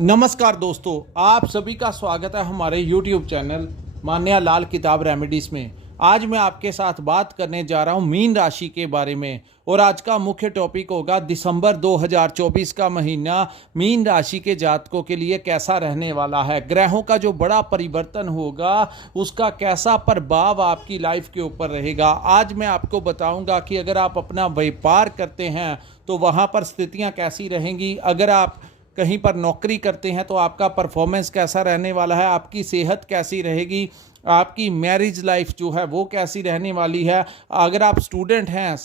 नमस्कार दोस्तों, आप सभी का स्वागत है हमारे YouTube चैनल मान्या लाल किताब रेमेडीज में। आज मैं आपके साथ बात करने जा रहा हूं मीन राशि के बारे में और आज का मुख्य टॉपिक होगा दिसंबर 2024 का महीना मीन राशि के जातकों के लिए कैसा रहने वाला है। ग्रहों का जो बड़ा परिवर्तन होगा उसका कैसा प्रभाव आपकी लाइफ के ऊपर रहेगा। आज मैं आपको बताऊंगा कि अगर आप अपना व्यापार करते हैं तो वहां पर स्थितियां कैसी रहेंगी, अगर आप कहीं पर नौकरी करते हैं तो आपका परफॉर्मेंस कैसा रहने वाला है, आपकी सेहत कैसी रहेगी, आपकी मैरिज लाइफ जो है वो कैसी रहने वाली है। अगर आप स्टूडेंट हैं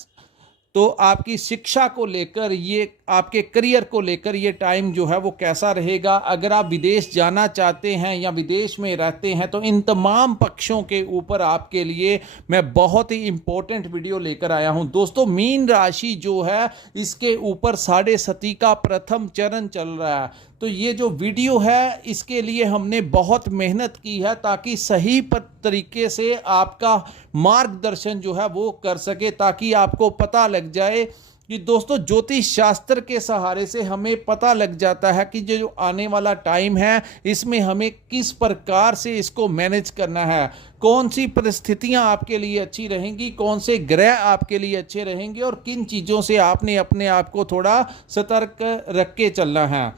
तो आपकी शिक्षा को लेकर, ये आपके करियर को लेकर ये टाइम जो है वो कैसा रहेगा। अगर आप विदेश जाना चाहते हैं या विदेश में रहते हैं तो इन तमाम पक्षों के ऊपर आपके लिए मैं बहुत ही इंपॉर्टेंट वीडियो लेकर आया हूं। दोस्तों, मीन राशि जो है इसके ऊपर 7.5 का प्रथम चरण चल रहा है, तो ये जो वीडियो है इसके लिए हमने बहुत मेहनत की है ताकि सही तरीके से आपका मार्गदर्शन जो है वो कर सके, ताकि आपको पता लग जाए कि दोस्तों ज्योतिष शास्त्र के सहारे से हमें पता लग जाता है कि जो आने वाला टाइम है इसमें हमें किस प्रकार से इसको मैनेज करना है, कौन सी परिस्थितियां आपके लिए अच्छी रहेंगी, कौन से ग्रह आपके लिए अच्छे रहेंगे और किन चीज़ों से आपने अपने आप को थोड़ा सतर्क रख के चलना है।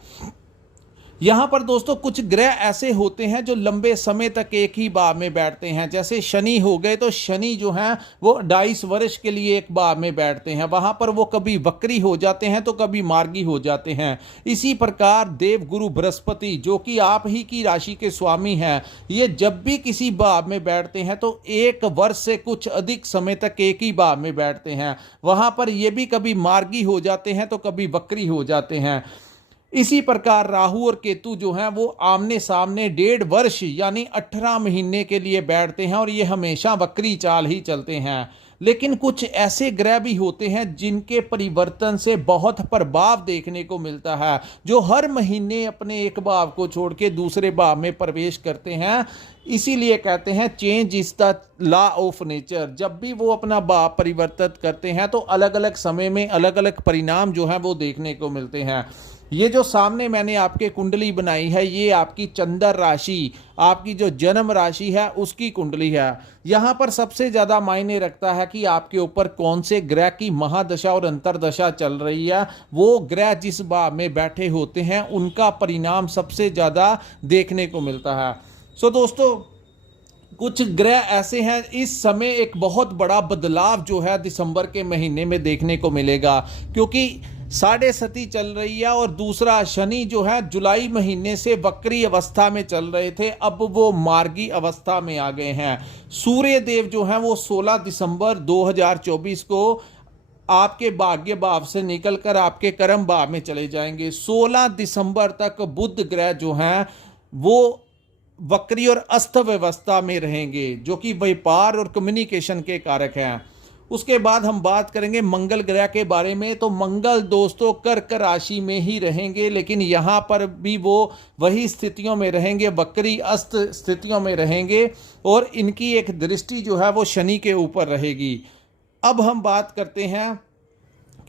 यहाँ पर दोस्तों कुछ ग्रह ऐसे होते हैं जो लंबे समय तक एक ही भाव में बैठते हैं। जैसे शनि हो गए, तो शनि जो हैं वो 22 वर्ष के लिए एक भाव में बैठते हैं, वहाँ पर वो कभी वक्री हो जाते हैं तो कभी मार्गी हो जाते हैं। इसी प्रकार देवगुरु बृहस्पति जो कि आप ही की राशि के स्वामी हैं, ये जब भी किसी भाव में बैठते हैं तो 1 वर्ष से कुछ अधिक समय तक एक ही भाव में बैठते हैं। वहाँ पर ये भी कभी मार्गी हो जाते हैं तो कभी वक्री हो जाते हैं। इसी प्रकार राहु और केतु जो हैं वो आमने सामने 1.5 वर्ष यानी 18 महीने के लिए बैठते हैं और ये हमेशा वक्री चाल ही चलते हैं। लेकिन कुछ ऐसे ग्रह भी होते हैं जिनके परिवर्तन से बहुत प्रभाव देखने को मिलता है, जो हर महीने अपने एक भाव को छोड़ के दूसरे भाव में प्रवेश करते हैं। इसीलिए कहते हैं change is the law of nature. जब भी वो अपना भाव परिवर्तित करते हैं तो अलग अलग समय में अलग अलग परिणाम जो हैं वो देखने को मिलते हैं। ये जो सामने मैंने आपके कुंडली बनाई है ये आपकी चंद्र राशि, आपकी जो जन्म राशि है उसकी कुंडली है। यहाँ पर सबसे ज़्यादा मायने रखता है कि आपके ऊपर कौन से ग्रह की महादशा और अंतरदशा चल रही है। वो ग्रह जिस भाव में बैठे होते हैं उनका परिणाम सबसे ज़्यादा देखने को मिलता है। सो दोस्तों, कुछ ग्रह ऐसे हैं, इस समय एक बहुत बड़ा बदलाव जो है दिसंबर के महीने में देखने को मिलेगा, क्योंकि 7.5 चल रही है और दूसरा शनि जो है जुलाई महीने से वक्री अवस्था में चल रहे थे, अब वो मार्गी अवस्था में आ गए हैं। सूर्य देव जो है वो 16 दिसंबर 2024 को आपके भाग्य भाव से निकलकर आपके कर्म भाव में चले जाएंगे। 16 दिसंबर तक बुध ग्रह जो हैं वो वक्री और अस्त व्यवस्था में रहेंगे, जो कि व्यापार और कम्युनिकेशन के कारक हैं। उसके बाद हम बात करेंगे मंगल ग्रह के बारे में। तो मंगल दोस्तों कर्क राशि में ही रहेंगे, लेकिन यहाँ पर भी वो वही स्थितियों में रहेंगे, वक्री अस्त स्थितियों में रहेंगे और इनकी एक दृष्टि जो है वो शनि के ऊपर रहेगी। अब हम बात करते हैं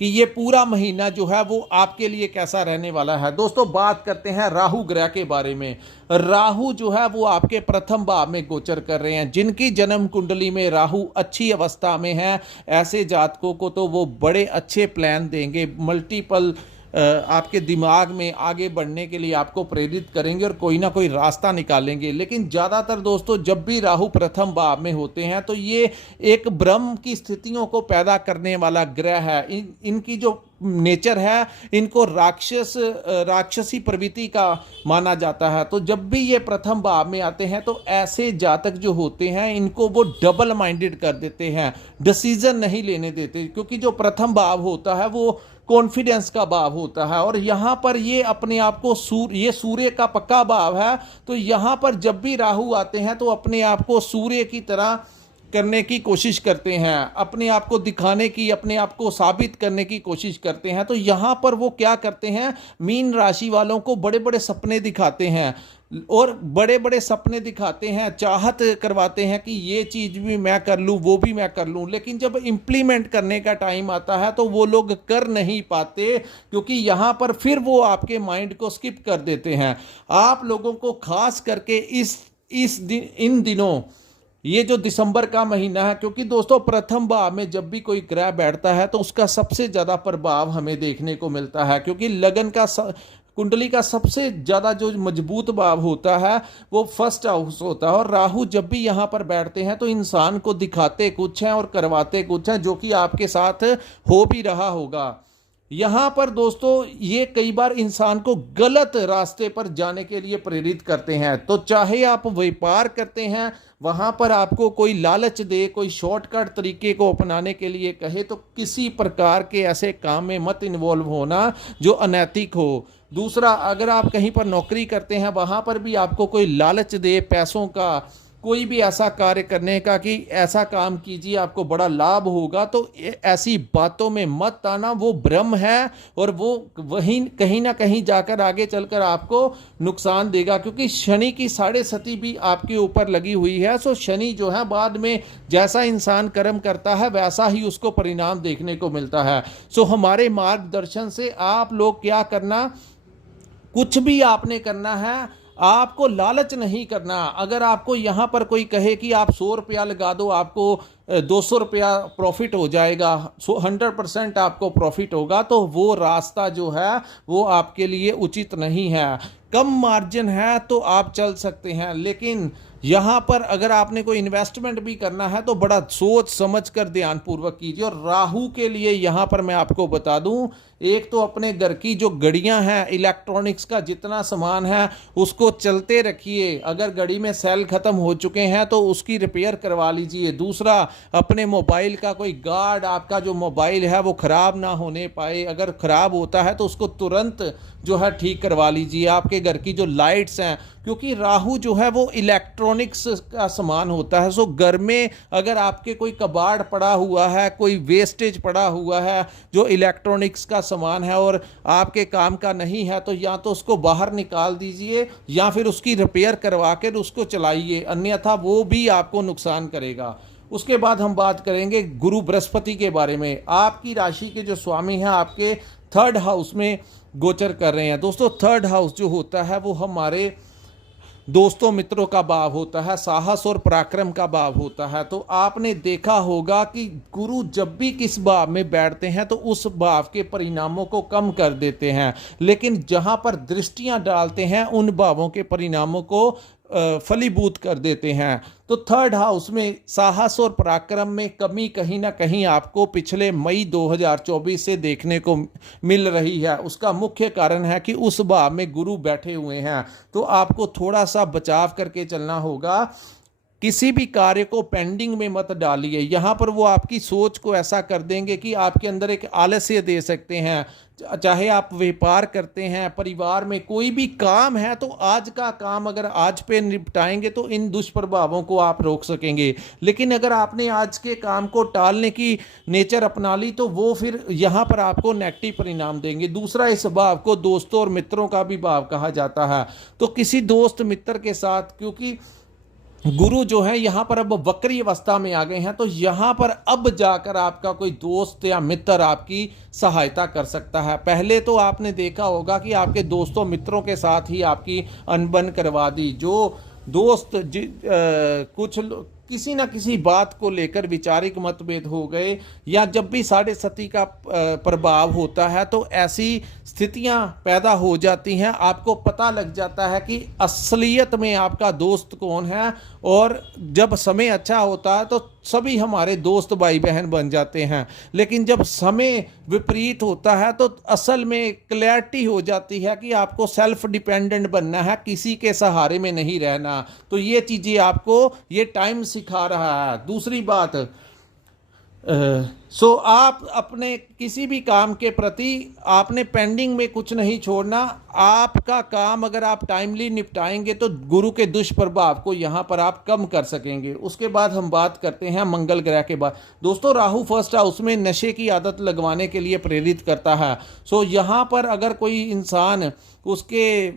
कि ये पूरा महीना जो है वो आपके लिए कैसा रहने वाला है। दोस्तों, बात करते हैं राहु ग्रह के बारे में। राहु जो है वो आपके प्रथम भाव में गोचर कर रहे हैं। जिनकी जन्म कुंडली में राहु अच्छी अवस्था में है, ऐसे जातकों को तो वो बड़े अच्छे प्लान देंगे, मल्टीपल आपके दिमाग में आगे बढ़ने के लिए आपको प्रेरित करेंगे और कोई ना कोई रास्ता निकालेंगे। लेकिन ज़्यादातर दोस्तों जब भी राहु प्रथम भाव में होते हैं तो ये एक भ्रम की स्थितियों को पैदा करने वाला ग्रह है। इनकी जो नेचर है, इनको राक्षसी प्रवृत्ति का माना जाता है। तो जब भी ये प्रथम भाव में आते हैं तो ऐसे जातक जो होते हैं इनको वो डबल माइंडेड कर देते हैं, डिसीजन नहीं लेने देते, क्योंकि जो प्रथम भाव होता है वो कॉन्फिडेंस का भाव होता है और यहाँ पर ये अपने आप को ये सूर्य का पक्का भाव है। तो यहाँ पर जब भी राहु आते हैं तो अपने आप को सूर्य की तरह करने की कोशिश करते हैं, अपने आप को दिखाने की, अपने आप को साबित करने की कोशिश करते हैं। तो यहाँ पर वो क्या करते हैं, मीन राशि वालों को बड़े बड़े सपने दिखाते हैं और बड़े बड़े सपने दिखाते हैं, चाहत करवाते हैं कि ये चीज़ भी मैं कर लूँ, वो भी मैं कर लूँ, लेकिन जब इम्प्लीमेंट करने का टाइम आता है तो वो लोग कर नहीं पाते, क्योंकि यहाँ पर फिर वो आपके माइंड को स्किप कर देते हैं। आप लोगों को खास करके इन दिनों, ये जो दिसंबर का महीना है, क्योंकि दोस्तों प्रथम भाव में जब भी कोई ग्रह बैठता है तो उसका सबसे ज़्यादा प्रभाव हमें देखने को मिलता है, क्योंकि लगन का कुंडली का सबसे ज़्यादा जो मजबूत भाव होता है वो फर्स्ट हाउस होता है। और राहु जब भी यहाँ पर बैठते हैं तो इंसान को दिखाते कुछ हैं और करवाते कुछ हैं, जो कि आपके साथ हो भी रहा होगा। यहाँ पर दोस्तों ये कई बार इंसान को गलत रास्ते पर जाने के लिए प्रेरित करते हैं। तो चाहे आप व्यापार करते हैं, वहाँ पर आपको कोई लालच दे, कोई शॉर्टकट तरीके को अपनाने के लिए कहे, तो किसी प्रकार के ऐसे काम में मत इन्वॉल्व होना जो अनैतिक हो। दूसरा, अगर आप कहीं पर नौकरी करते हैं, वहाँ पर भी आपको कोई लालच दे पैसों का, कोई भी ऐसा कार्य करने का कि ऐसा काम कीजिए आपको बड़ा लाभ होगा, तो ऐसी बातों में मत आना। वो भ्रम है और वो वहीं कहीं ना कहीं जाकर आगे चलकर आपको नुकसान देगा, क्योंकि शनि की 6.5 भी आपके ऊपर लगी हुई है। सो शनि जो है बाद में जैसा इंसान कर्म करता है वैसा ही उसको परिणाम देखने को मिलता है। सो हमारे मार्गदर्शन से आप लोग क्या करना, कुछ भी आपने करना है, आपको लालच नहीं करना। अगर आपको यहाँ पर कोई कहे कि आप 100 रुपया लगा दो, आपको 200 रुपया प्रॉफिट हो जाएगा, 100% आपको प्रॉफिट होगा, तो वो रास्ता जो है वो आपके लिए उचित नहीं है। कम मार्जिन है तो आप चल सकते हैं, लेकिन यहाँ पर अगर आपने कोई इन्वेस्टमेंट भी करना है तो बड़ा सोच समझ कर ध्यानपूर्वक कीजिए। और राहु के लिए यहाँ पर मैं आपको बता दूं, एक तो अपने घर की जो घड़ियां हैं, इलेक्ट्रॉनिक्स का जितना सामान है उसको चलते रखिए। अगर घड़ी में सेल खत्म हो चुके हैं तो उसकी रिपेयर करवा लीजिए। दूसरा, अपने मोबाइल का कोई गार्ड, आपका जो मोबाइल है वो ख़राब ना होने पाए, अगर ख़राब होता है तो उसको तुरंत जो है ठीक करवा लीजिए। आपके घर की जो लाइट्स हैं, क्योंकि राहु जो है वो इलेक्ट्रॉनिक्स का सामान होता है। सो घर में अगर आपके कोई कबाड़ पड़ा हुआ है, कोई वेस्टेज पड़ा हुआ है जो इलेक्ट्रॉनिक्स का सामान है और आपके काम का नहीं है, तो या तो उसको बाहर निकाल दीजिए या फिर उसकी रिपेयर करवा कर उसको चलाइए, अन्यथा वो भी आपको नुकसान करेगा। उसके बाद हम बात करेंगे गुरु बृहस्पति के बारे में। आपकी राशि के जो स्वामी हैं आपके 3rd हाउस में गोचर कर रहे हैं। दोस्तों 3rd हाउस जो होता है वो हमारे दोस्तों मित्रों का भाव होता है, साहस और पराक्रम का भाव होता है। तो आपने देखा होगा कि गुरु जब भी किस भाव में बैठते हैं तो उस भाव के परिणामों को कम कर देते हैं, लेकिन जहां पर दृष्टियां डालते हैं उन भावों के परिणामों को फलीभूत कर देते हैं। तो 3rd हाउस में साहस और पराक्रम में कमी कहीं ना कहीं आपको पिछले मई 2024 से देखने को मिल रही है। उसका मुख्य कारण है कि उस भाव में गुरु बैठे हुए हैं, तो आपको थोड़ा सा बचाव करके चलना होगा। किसी भी कार्य को पेंडिंग में मत डालिए। यहाँ पर वो आपकी सोच को ऐसा कर देंगे कि आपके अंदर एक आलस्य दे सकते हैं। चाहे आप व्यापार करते हैं, परिवार में कोई भी काम है, तो आज का काम अगर आज पे निपटाएंगे तो इन दुष्प्रभावों को आप रोक सकेंगे। लेकिन अगर आपने आज के काम को टालने की नेचर अपना ली तो वो फिर यहाँ पर आपको नेगेटिव परिणाम देंगे। दूसरा, इस भाव को दोस्तों और मित्रों का भी भाव कहा जाता है। तो किसी दोस्त मित्र के साथ, क्योंकि गुरु जो है यहाँ पर अब वक्री अवस्था में आ गए हैं, तो यहाँ पर अब जाकर आपका कोई दोस्त या मित्र आपकी सहायता कर सकता है। पहले तो आपने देखा होगा कि आपके दोस्तों मित्रों के साथ ही आपकी अनबन करवा दी। जो दोस्त कुछ किसी ना किसी बात को लेकर विचारिक मतभेद हो गए, या जब भी 7.5 का प्रभाव होता है तो ऐसी स्थितियां पैदा हो जाती हैं। आपको पता लग जाता है कि असलियत में आपका दोस्त कौन है, और जब समय अच्छा होता है तो सभी हमारे दोस्त भाई बहन बन जाते हैं, लेकिन जब समय विपरीत होता है तो असल में क्लैरिटी हो जाती है कि आपको सेल्फ डिपेंडेंट बनना है, किसी के सहारे में नहीं रहना। तो ये चीज़ें आपको ये टाइम सिखा रहा है। दूसरी बात, सो आप अपने किसी भी काम के प्रति आपने पेंडिंग में कुछ नहीं छोड़ना। आपका काम अगर आप टाइमली निपटाएंगे तो गुरु के दुष्प्रभाव को यहाँ पर आप कम कर सकेंगे। उसके बाद हम बात करते हैं मंगल ग्रह के बाद। दोस्तों राहु फर्स्ट हाउस में नशे की आदत लगवाने के लिए प्रेरित करता है। सो यहाँ पर अगर कोई इंसान उसके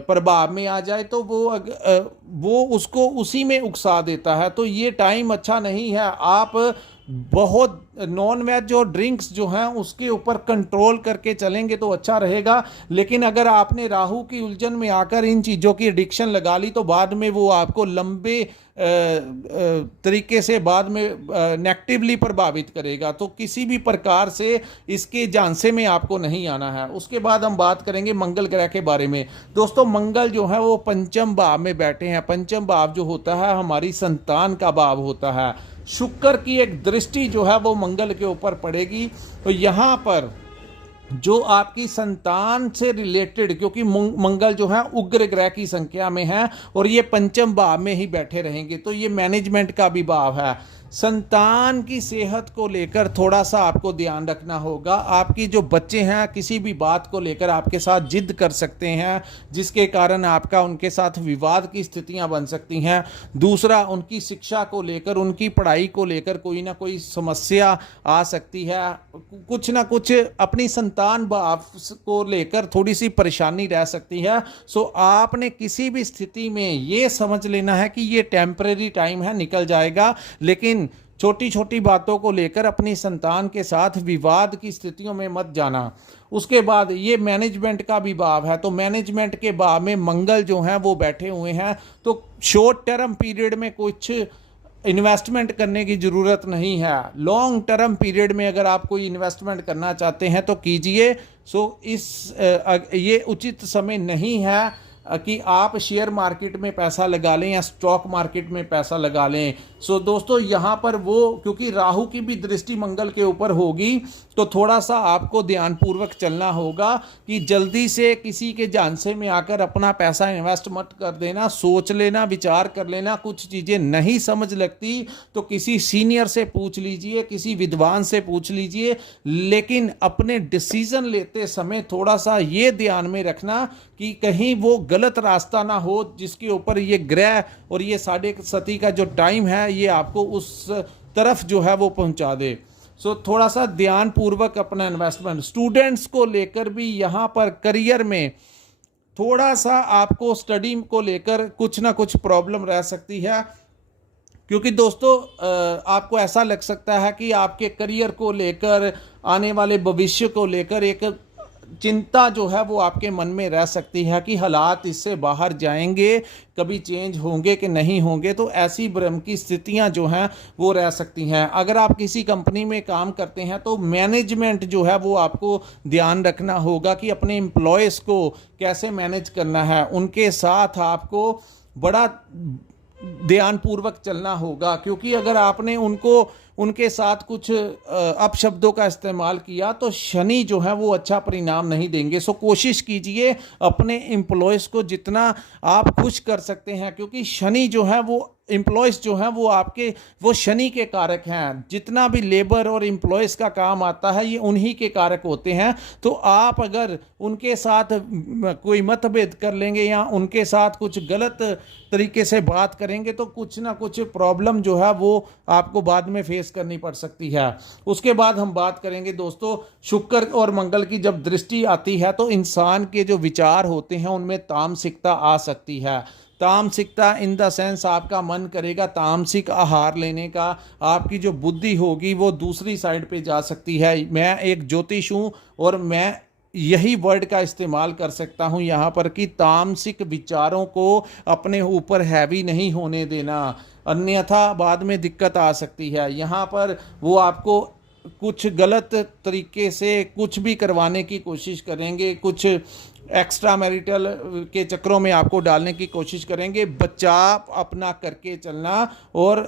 प्रभाव में आ जाए तो वो उसको उसी में उकसा देता है। तो ये टाइम अच्छा नहीं है। आप बहुत नॉन वेज और ड्रिंक्स जो हैं उसके ऊपर कंट्रोल करके चलेंगे तो अच्छा रहेगा। लेकिन अगर आपने राहु की उलझन में आकर इन चीज़ों की एडिक्शन लगा ली तो बाद में वो आपको लंबे तरीके से बाद में नेगेटिवली प्रभावित करेगा। तो किसी भी प्रकार से इसके झांसे में आपको नहीं आना है। उसके बाद हम बात करेंगे मंगल ग्रह के बारे में। दोस्तों मंगल जो है वो पंचम भाव में बैठे हैं। पंचम भाव जो होता है हमारी संतान का भाव होता है। शुक्र की एक दृष्टि जो है वो मंगल के ऊपर पड़ेगी। तो यहाँ पर जो आपकी संतान से रिलेटेड, क्योंकि मंगल जो है उग्र ग्रह की संख्या में है और ये पंचम भाव में ही बैठे रहेंगे, तो ये मैनेजमेंट का भी भाव है। संतान की सेहत को लेकर थोड़ा सा आपको ध्यान रखना होगा। आपकी जो बच्चे हैं किसी भी बात को लेकर आपके साथ जिद कर सकते हैं, जिसके कारण आपका उनके साथ विवाद की स्थितियां बन सकती हैं। दूसरा, उनकी शिक्षा को लेकर, उनकी पढ़ाई को लेकर कोई ना कोई समस्या आ सकती है। कुछ ना कुछ अपनी संतान को लेकर थोड़ी सी परेशानी रह सकती है। सो आपने किसी भी स्थिति में ये समझ लेना है कि ये टेम्परेरी टाइम है, निकल जाएगा। लेकिन छोटी छोटी बातों को लेकर अपनी संतान के साथ विवाद की स्थितियों में मत जाना। उसके बाद ये मैनेजमेंट का भी भाव है। तो मैनेजमेंट के भाव में मंगल जो हैं वो बैठे हुए हैं। तो शॉर्ट टर्म पीरियड में कुछ इन्वेस्टमेंट करने की ज़रूरत नहीं है। लॉन्ग टर्म पीरियड में अगर आप कोई इन्वेस्टमेंट करना चाहते हैं तो कीजिए। सो ये उचित समय नहीं है कि आप शेयर मार्केट में पैसा लगा लें या स्टॉक मार्केट में पैसा लगा लें। सो दोस्तों यहाँ पर वो, क्योंकि राहु की भी दृष्टि मंगल के ऊपर होगी, तो थोड़ा सा आपको ध्यानपूर्वक चलना होगा कि जल्दी से किसी के झांसे में आकर अपना पैसा इन्वेस्ट मत कर देना। सोच लेना, विचार कर लेना। कुछ चीज़ें नहीं समझ लगती तो किसी सीनियर से पूछ लीजिए, किसी विद्वान से पूछ लीजिए। लेकिन अपने डिसीजन लेते समय थोड़ा सा ये ध्यान में रखना कि कहीं वो गलत रास्ता ना हो जिसके ऊपर ये ग्रह और ये साढ़े सती का जो टाइम है ये आपको उस तरफ जो है वो पहुंचा दे। सो थोड़ा सा ध्यान पूर्वक अपना इन्वेस्टमेंट। स्टूडेंट्स को लेकर भी यहाँ पर करियर में थोड़ा सा आपको स्टडी को लेकर कुछ ना कुछ प्रॉब्लम रह सकती है, क्योंकि दोस्तों आपको ऐसा लग सकता है कि आपके करियर को लेकर, आने वाले भविष्य को लेकर एक चिंता जो है वो आपके मन में रह सकती है कि हालात इससे बाहर जाएंगे, कभी चेंज होंगे कि नहीं होंगे। तो ऐसी भ्रम की स्थितियां जो हैं वो रह सकती हैं। अगर आप किसी कंपनी में काम करते हैं तो मैनेजमेंट जो है वो आपको ध्यान रखना होगा कि अपने एम्प्लॉयज़ को कैसे मैनेज करना है। उनके साथ आपको बड़ा ध्यानपूर्वक चलना होगा, क्योंकि अगर आपने उनके साथ कुछ अपशब्दों का इस्तेमाल किया तो शनि जो है वो अच्छा परिणाम नहीं देंगे। सो कोशिश कीजिए अपने एम्प्लॉयज़ को जितना आप खुश कर सकते हैं, क्योंकि शनि जो है वो एम्प्लॉयज़ जो हैं वो शनि के कारक हैं। जितना भी लेबर और एम्प्लॉयज़ का काम आता है ये उन्हीं के कारक होते हैं। तो आप अगर उनके साथ कोई मतभेद कर लेंगे या उनके साथ कुछ गलत तरीके से बात करेंगे तो कुछ ना कुछ प्रॉब्लम जो है वो आपको बाद में फेस करनी पड़ सकती है। उसके बाद हम बात करेंगे दोस्तों, शुक्र और मंगल की जब दृष्टि आती है तो इंसान के जो विचार होते हैं उनमें तामसिकता आ सकती है। तामसिकता इन द सेंस आपका मन करेगा तामसिक आहार लेने का। आपकी जो बुद्धि होगी वो दूसरी साइड पे जा सकती है। मैं एक ज्योतिष हूँ और मैं यही वर्ड का इस्तेमाल कर सकता हूँ यहाँ पर कि तामसिक विचारों को अपने ऊपर हैवी नहीं होने देना, अन्यथा बाद में दिक्कत आ सकती है। यहाँ पर वो आपको कुछ गलत तरीके से कुछ भी करवाने की कोशिश करेंगे, कुछ एक्स्ट्रा मैरिटल के चक्रों में आपको डालने की कोशिश करेंगे। बचाव अपना करके चलना और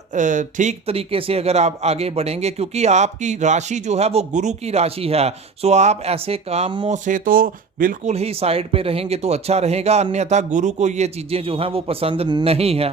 ठीक तरीके से अगर आप आगे बढ़ेंगे, क्योंकि आपकी राशि जो है वो गुरु की राशि है। सो आप ऐसे कामों से तो बिल्कुल ही साइड पे रहेंगे तो अच्छा रहेगा, अन्यथा गुरु को ये चीज़ें जो हैं वो पसंद नहीं है।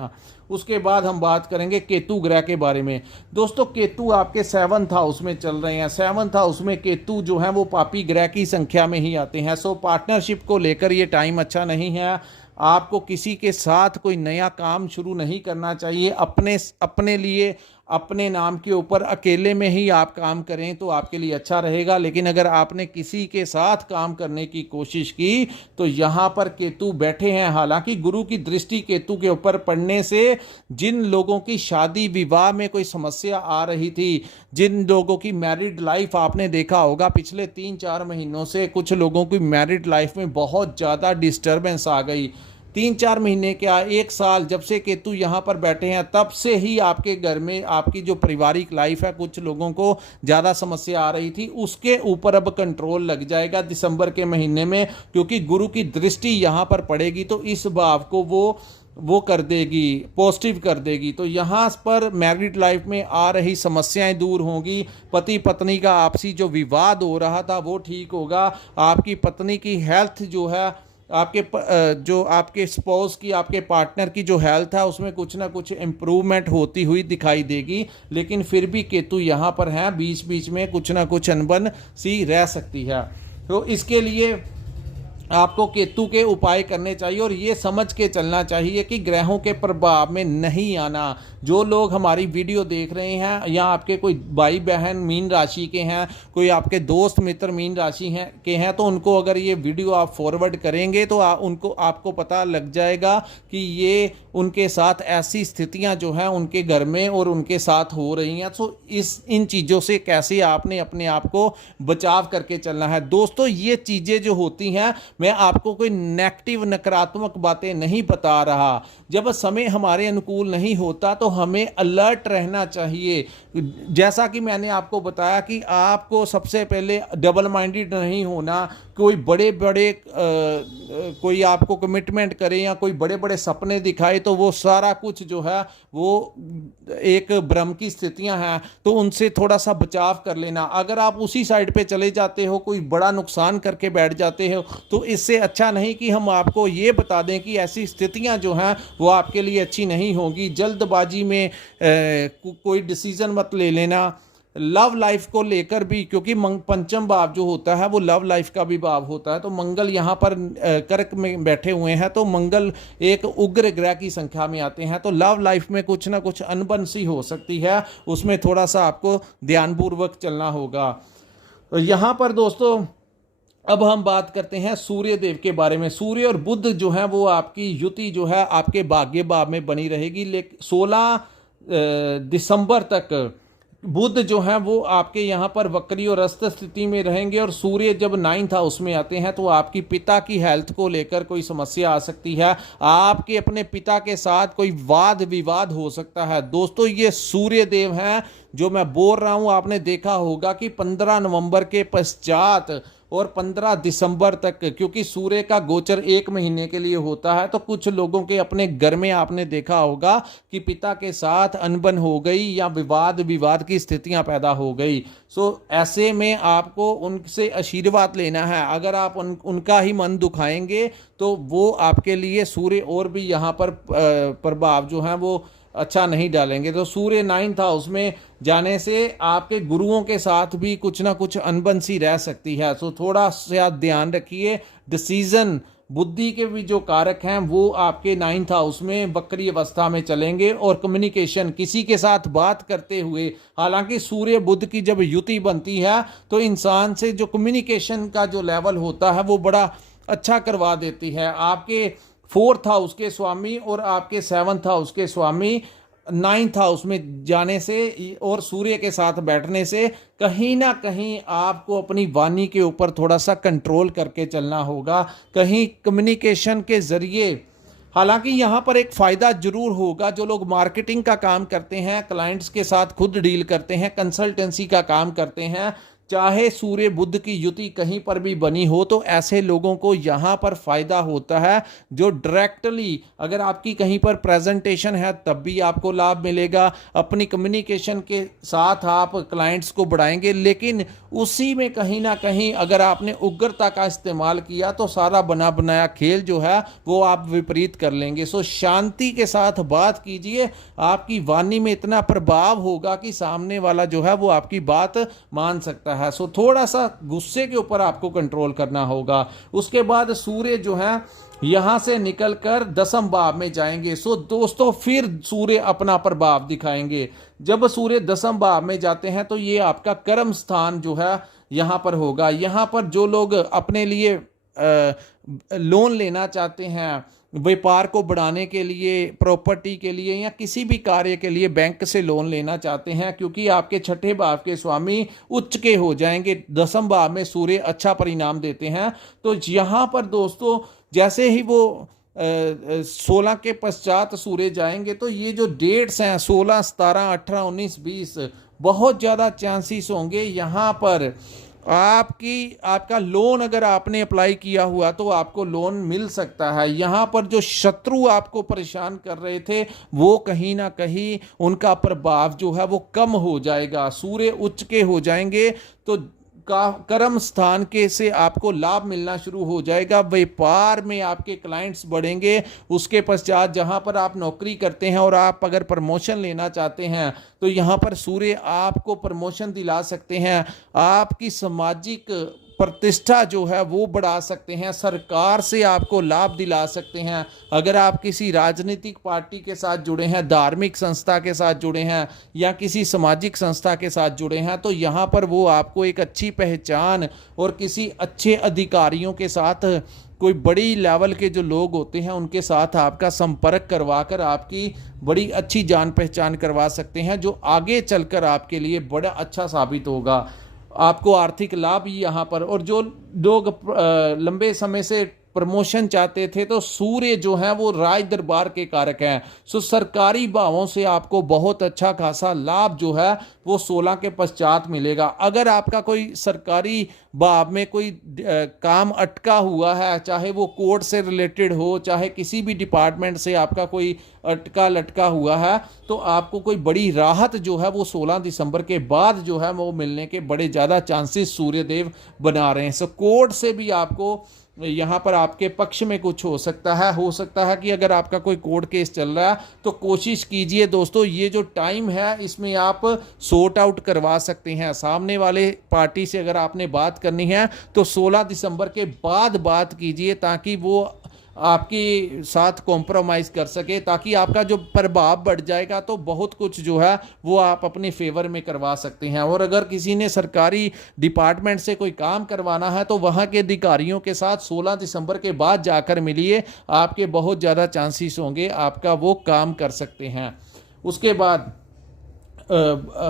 उसके बाद हम बात करेंगे केतु ग्रह के बारे में। दोस्तों केतु आपके 7th हाउस में चल रहे हैं। 7th हाउस में केतु जो है वो पापी ग्रह की संख्या में ही आते हैं। सो पार्टनरशिप को लेकर ये टाइम अच्छा नहीं है। आपको किसी के साथ कोई नया काम शुरू नहीं करना चाहिए। अपने अपने लिए, अपने नाम के ऊपर अकेले में ही आप काम करें तो आपके लिए अच्छा रहेगा। लेकिन अगर आपने किसी के साथ काम करने की कोशिश की तो यहाँ पर केतु बैठे हैं। हालांकि गुरु की दृष्टि केतु के ऊपर पड़ने से जिन लोगों की शादी विवाह में कोई समस्या आ रही थी, जिन लोगों की मैरिड लाइफ आपने देखा होगा पिछले 3-4 महीनों से कुछ लोगों की मैरिड लाइफ में बहुत ज़्यादा डिस्टर्बेंस आ गई। 3-4 महीने क्या, 1 साल जब से केतु यहाँ पर बैठे हैं तब से ही आपके घर में आपकी जो पारिवारिक लाइफ है, कुछ लोगों को ज़्यादा समस्या आ रही थी, उसके ऊपर अब कंट्रोल लग जाएगा दिसंबर के महीने में, क्योंकि गुरु की दृष्टि यहाँ पर पड़ेगी तो इस भाव को वो कर देगी, पॉजिटिव कर देगी। तो यहाँ पर मैरिड लाइफ में आ रही समस्याएं दूर होंगी। पति पत्नी का आपसी जो विवाद हो रहा था वो ठीक होगा। आपकी पत्नी की हेल्थ जो है, जो आपके स्पाउस की, आपके पार्टनर की जो हेल्थ है उसमें कुछ ना कुछ इम्प्रूवमेंट होती हुई दिखाई देगी। लेकिन फिर भी केतु यहाँ पर हैं, बीच बीच में कुछ ना कुछ अनबन सी रह सकती है। तो इसके लिए आपको केतु के उपाय करने चाहिए और ये समझ के चलना चाहिए कि ग्रहों के प्रभाव में नहीं आना। जो लोग हमारी वीडियो देख रहे हैं या आपके कोई भाई बहन मीन राशि के हैं, कोई आपके दोस्त मित्र मीन राशि के हैं, तो उनको अगर ये वीडियो आप फॉरवर्ड करेंगे तो आपको पता लग जाएगा कि ये उनके साथ ऐसी स्थितियां जो हैं उनके घर में और उनके साथ हो रही हैं। तो इन चीज़ों से कैसे आपने अपने आप को बचाव करके चलना है। दोस्तों ये चीज़ें जो होती हैं, मैं आपको कोई नेगेटिव नकारात्मक बातें नहीं बता रहा। जब समय हमारे अनुकूल नहीं होता तो हमें अलर्ट रहना चाहिए। जैसा कि मैंने आपको बताया कि आपको सबसे पहले डबल माइंडेड नहीं होना। कोई बड़े बड़े कोई आपको कमिटमेंट करे या कोई बड़े बड़े सपने दिखाए तो वो सारा कुछ जो है वो एक भ्रम की स्थितियां हैं, तो उनसे थोड़ा सा बचाव कर लेना। अगर आप उसी साइड पे चले जाते हो, कोई बड़ा नुकसान करके बैठ जाते हो, तो इससे अच्छा नहीं कि हम आपको ये बता दें कि ऐसी स्थितियां जो हैं वो आपके लिए अच्छी नहीं होगी। जल्दबाजी में कोई डिसीजन मत ले लेना। लव लाइफ को लेकर भी, क्योंकि पंचम भाव जो होता है वो लव लाइफ का भी भाव होता है, तो मंगल यहाँ पर कर्क में बैठे हुए हैं, तो मंगल एक उग्र ग्रह की संख्या में आते हैं, तो लव लाइफ में कुछ ना कुछ अनबन सी हो सकती है। उसमें थोड़ा सा आपको ध्यानपूर्वक चलना होगा। तो यहाँ पर दोस्तों अब हम बात करते हैं सूर्य देव के बारे में। सूर्य और बुध जो है वो आपकी युति जो है आपके भाग्य भाव में बनी रहेगी। लेकिन 16 दिसंबर तक बुध जो है वो आपके यहाँ पर वक्री और अस्त स्थिति में रहेंगे और सूर्य जब 9th हाउस में आते हैं तो आपकी पिता की हेल्थ को लेकर कोई समस्या आ सकती है। आपके अपने पिता के साथ कोई वाद विवाद हो सकता है। दोस्तों ये सूर्य देव हैं जो मैं बोल रहा हूँ। आपने देखा होगा कि 15 नवंबर के पश्चात और 15 दिसंबर तक, क्योंकि सूर्य का गोचर 1 महीने के लिए होता है, तो कुछ लोगों के अपने घर में आपने देखा होगा कि पिता के साथ अनबन हो गई या विवाद की स्थितियां पैदा हो गई। सो ऐसे में आपको उनसे आशीर्वाद लेना है। अगर आप उनका ही मन दुखाएंगे तो वो आपके लिए सूर्य और भी यहाँ पर प्रभाव जो है वो अच्छा नहीं डालेंगे। तो सूर्य 9th हाउस में जाने से आपके गुरुओं के साथ भी कुछ ना कुछ अनबन सी रह सकती है। तो थोड़ा सा ध्यान रखिए। डिसीजन बुद्धि के भी जो कारक हैं वो आपके 9th हाउस में वक्री अवस्था में चलेंगे। और कम्युनिकेशन, किसी के साथ बात करते हुए, हालांकि सूर्य बुध की जब युति बनती है तो इंसान से जो कम्युनिकेशन का जो लेवल होता है वो बड़ा अच्छा करवा देती है। आपके 4th हाउस के स्वामी और आपके 7th हाउस के स्वामी 9th हाउस में जाने से और सूर्य के साथ बैठने से कहीं ना कहीं आपको अपनी वाणी के ऊपर थोड़ा सा कंट्रोल करके चलना होगा। कहीं कम्युनिकेशन के जरिए, हालांकि यहाँ पर एक फ़ायदा जरूर होगा। जो लोग मार्केटिंग का काम करते हैं, क्लाइंट्स के साथ खुद डील करते हैं, कंसल्टेंसी का काम करते हैं, चाहे सूर्य बुध की युति कहीं पर भी बनी हो तो ऐसे लोगों को यहाँ पर फायदा होता है। जो डायरेक्टली अगर आपकी कहीं पर प्रेजेंटेशन है तब भी आपको लाभ मिलेगा, अपनी कम्युनिकेशन के साथ आप क्लाइंट्स को बढ़ाएंगे, लेकिन उसी में कहीं ना कहीं अगर आपने उग्रता का इस्तेमाल किया तो सारा बना बनाया खेल जो है वो आप विपरीत कर लेंगे। सो शांति के साथ बात कीजिए, आपकी वाणी में इतना प्रभाव होगा कि सामने वाला जो है वो आपकी बात मान सकता है। सो थोड़ा सा गुस्से के ऊपर आपको कंट्रोल करना होगा। उसके बाद सूर्य जो है यहां से निकलकर दसम भाव में जाएंगे। सो दोस्तों फिर सूर्य अपना प्रभाव दिखाएंगे। जब सूर्य दसम भाव में जाते हैं तो ये आपका कर्म स्थान जो है यहां पर होगा। यहां पर जो लोग अपने लिए लोन लेना चाहते हैं, व्यापार को बढ़ाने के लिए, प्रॉपर्टी के लिए या किसी भी कार्य के लिए बैंक से लोन लेना चाहते हैं, क्योंकि आपके छठे भाव के स्वामी उच्च के हो जाएंगे, दसम भाव में सूर्य अच्छा परिणाम देते हैं। तो यहाँ पर दोस्तों जैसे ही वो 16 के पश्चात सूर्य जाएंगे तो ये जो डेट्स हैं 16, 17, 18, 19, 20 बहुत ज़्यादा चांसेस होंगे यहाँ पर आपका लोन अगर आपने अप्लाई किया हुआ तो आपको लोन मिल सकता है। यहाँ पर जो शत्रु आपको परेशान कर रहे थे वो कहीं ना कहीं उनका प्रभाव जो है वो कम हो जाएगा। सूर्य उच्च के हो जाएंगे तो कर्म स्थान के से आपको लाभ मिलना शुरू हो जाएगा। व्यापार में आपके क्लाइंट्स बढ़ेंगे। उसके पश्चात जहां पर आप नौकरी करते हैं और आप अगर प्रमोशन लेना चाहते हैं तो यहां पर सूर्य आपको प्रमोशन दिला सकते हैं। आपकी सामाजिक प्रतिष्ठा जो है वो बढ़ा सकते हैं, सरकार से आपको लाभ दिला सकते हैं। अगर आप किसी राजनीतिक पार्टी के साथ जुड़े हैं, धार्मिक संस्था के साथ जुड़े हैं या किसी सामाजिक संस्था के साथ जुड़े हैं तो यहाँ पर वो आपको एक अच्छी पहचान और किसी अच्छे अधिकारियों के साथ, कोई बड़ी लेवल के जो लोग होते हैं उनके साथ आपका संपर्क करवाकर आपकी बड़ी अच्छी जान पहचान करवा सकते हैं, जो आगे चलकर आपके लिए बड़ा अच्छा साबित होगा। आपको आर्थिक लाभ यहाँ पर, और जो लोग लंबे समय से प्रमोशन चाहते थे तो सूर्य जो है वो राज दरबार के कारक हैं। सो सरकारी भावों से आपको बहुत अच्छा खासा लाभ जो है वो 16 के पश्चात मिलेगा। अगर आपका कोई सरकारी भाव में कोई काम अटका हुआ है, चाहे वो कोर्ट से रिलेटेड हो, चाहे किसी भी डिपार्टमेंट से आपका कोई अटका लटका हुआ है, तो आपको कोई बड़ी राहत जो है वो 16 दिसंबर के बाद जो है वो मिलने के बड़े ज़्यादा चांसेस सूर्यदेव बना रहे हैं। सो कोर्ट से भी आपको यहाँ पर आपके पक्ष में कुछ हो सकता है कि अगर आपका कोई कोर्ट केस चल रहा है तो कोशिश कीजिए दोस्तों, ये जो टाइम है इसमें आप सॉर्ट आउट करवा सकते हैं। सामने वाले पार्टी से अगर आपने बात करनी है तो 16 दिसंबर के बाद बात कीजिए ताकि वो आपके साथ कॉम्प्रोमाइज़ कर सके, ताकि आपका जो प्रभाव बढ़ जाएगा तो बहुत कुछ जो है वो आप अपने फेवर में करवा सकते हैं। और अगर किसी ने सरकारी डिपार्टमेंट से कोई काम करवाना है तो वहाँ के अधिकारियों के साथ 16 दिसंबर के बाद जाकर मिलिए, आपके बहुत ज़्यादा चांसेस होंगे आपका वो काम कर सकते हैं। उसके बाद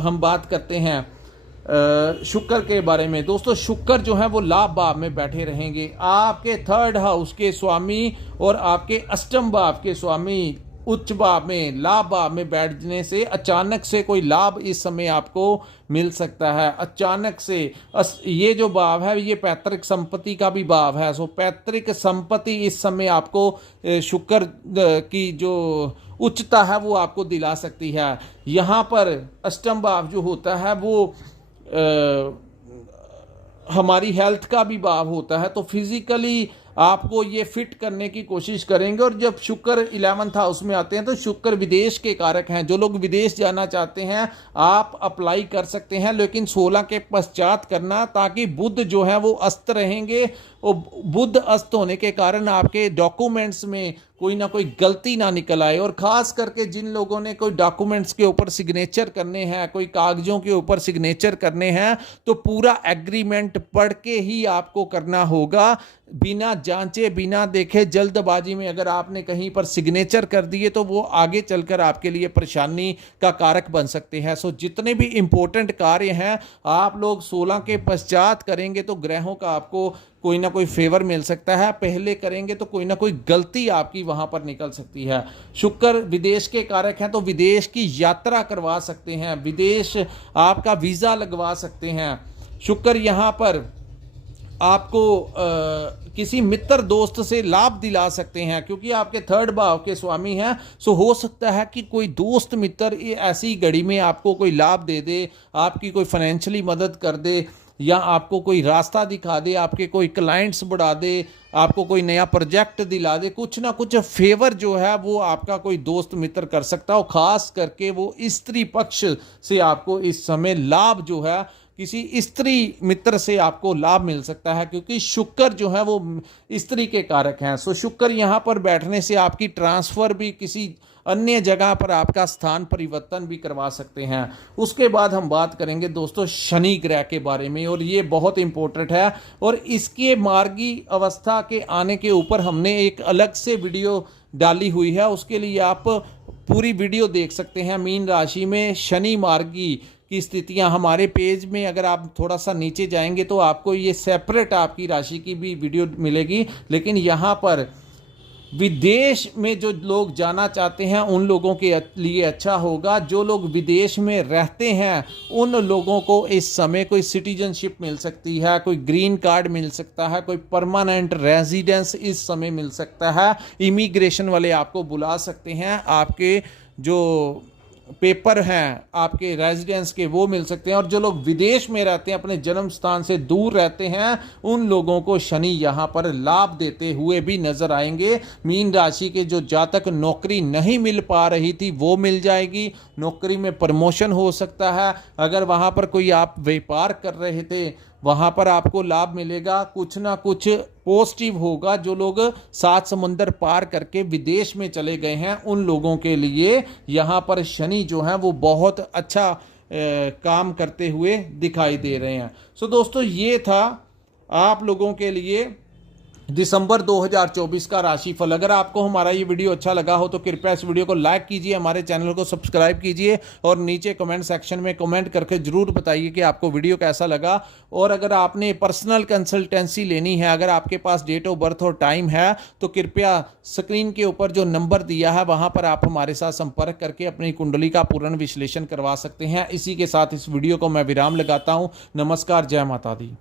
हम बात करते हैं शुक्र के बारे में। दोस्तों शुक्र जो है वो लाभ भाव में बैठे रहेंगे, आपके थर्ड हाउस के स्वामी और आपके अष्टम भाव के स्वामी उच्च भाव में, लाभ भाव में बैठने से अचानक से कोई लाभ इस समय आपको मिल सकता है। अचानक से ये जो भाव है ये पैतृक संपत्ति का भी भाव है। सो पैतृक संपत्ति इस समय आपको शुक्र की जो उच्चता है वो आपको दिला सकती है। यहाँ पर अष्टम भाव जो होता है वो हमारी हेल्थ का भी भाव होता है, तो फिजिकली आपको ये फिट करने की कोशिश करेंगे। और जब शुक्र 11th हाउस में आते हैं तो शुक्र विदेश के कारक हैं। जो लोग विदेश जाना चाहते हैं आप अप्लाई कर सकते हैं, लेकिन 16 के पश्चात करना, ताकि बुध जो है वो अस्त रहेंगे। और बुध अस्त होने के कारण आपके डॉक्यूमेंट्स में कोई ना कोई गलती ना निकल आए। और ख़ास करके जिन लोगों ने कोई डॉक्यूमेंट्स के ऊपर सिग्नेचर करने हैं, कोई कागज़ों के ऊपर सिग्नेचर करने हैं, तो पूरा एग्रीमेंट पढ़ के ही आपको करना होगा, बिना जांचे बिना देखे जल्दबाजी में अगर आपने कहीं पर सिग्नेचर कर दिए तो वो आगे चलकर आपके लिए परेशानी का कारक बन सकते हैं। सो जितने भी इंपॉर्टेंट कार्य हैं आप लोग 16 के पश्चात करेंगे तो ग्रहों का आपको कोई ना कोई फेवर मिल सकता है। पहले करेंगे तो कोई ना कोई गलती आपकी वहां पर निकल सकती है। शुक्र विदेश के कारक हैं तो विदेश की यात्रा करवा सकते हैं, विदेश आपका वीज़ा लगवा सकते हैं। शुक्र यहाँ पर आपको किसी मित्र दोस्त से लाभ दिला सकते हैं, क्योंकि आपके थर्ड भाव के स्वामी हैं। सो हो सकता है कि कोई दोस्त मित्र ऐसी घड़ी में आपको कोई लाभ दे दे, आपकी कोई फाइनेंशियली मदद कर दे, या आपको कोई रास्ता दिखा दे, आपके कोई क्लाइंट्स बढ़ा दे, आपको कोई नया प्रोजेक्ट दिला दे। कुछ ना कुछ फेवर जो है वो आपका कोई दोस्त मित्र कर सकता है, खास करके वो स्त्री पक्ष से आपको इस समय लाभ जो है, किसी स्त्री मित्र से आपको लाभ मिल सकता है, क्योंकि शुक्र जो है वो स्त्री के कारक हैं। सो शुक्र यहाँ पर बैठने से आपकी ट्रांसफर भी, किसी अन्य जगह पर आपका स्थान परिवर्तन भी करवा सकते हैं। उसके बाद हम बात करेंगे दोस्तों शनि ग्रह के बारे में, और ये बहुत इंपॉर्टेंट है, और इसके मार्गी अवस्था के आने के ऊपर हमने एक अलग से वीडियो डाली हुई है, उसके लिए आप पूरी वीडियो देख सकते हैं। मीन राशि में शनि मार्गी की स्थितियां हमारे पेज में, अगर आप थोड़ा सा नीचे जाएंगे तो आपको ये सेपरेट आपकी राशि की भी वीडियो मिलेगी। लेकिन यहाँ पर विदेश में जो लोग जाना चाहते हैं उन लोगों के लिए अच्छा होगा। जो लोग विदेश में रहते हैं उन लोगों को इस समय कोई सिटीजनशिप मिल सकती है, कोई ग्रीन कार्ड मिल सकता है, कोई परमानेंट रेजिडेंस इस समय मिल सकता है। इमिग्रेशन वाले आपको बुला सकते हैं, आपके जो पेपर हैं आपके रेजिडेंस के वो मिल सकते हैं। और जो लोग विदेश में रहते हैं, अपने जन्म स्थान से दूर रहते हैं, उन लोगों को शनि यहाँ पर लाभ देते हुए भी नजर आएंगे। मीन राशि के जो जातक नौकरी नहीं मिल पा रही थी वो मिल जाएगी, नौकरी में प्रमोशन हो सकता है। अगर वहाँ पर कोई आप व्यापार कर रहे थे वहाँ पर आपको लाभ मिलेगा, कुछ ना कुछ पॉजिटिव होगा। जो लोग 7 समुंदर पार करके विदेश में चले गए हैं उन लोगों के लिए यहाँ पर शनि जो है वो बहुत अच्छा काम करते हुए दिखाई दे रहे हैं। सो दोस्तों ये था आप लोगों के लिए दिसंबर 2024 का राशिफल। अगर आपको हमारा ये वीडियो अच्छा लगा हो तो कृपया इस वीडियो को लाइक कीजिए, हमारे चैनल को सब्सक्राइब कीजिए, और नीचे कमेंट सेक्शन में कमेंट करके जरूर बताइए कि आपको वीडियो कैसा लगा। और अगर आपने पर्सनल कंसल्टेंसी लेनी है, अगर आपके पास डेट ऑफ बर्थ और टाइम है, तो कृपया स्क्रीन के ऊपर जो नंबर दिया है वहां पर आप हमारे साथ संपर्क करके अपनी कुंडली का पूर्ण विश्लेषण करवा सकते हैं। इसी के साथ इस वीडियो को मैं विराम लगाता हूं। नमस्कार, जय माता दी।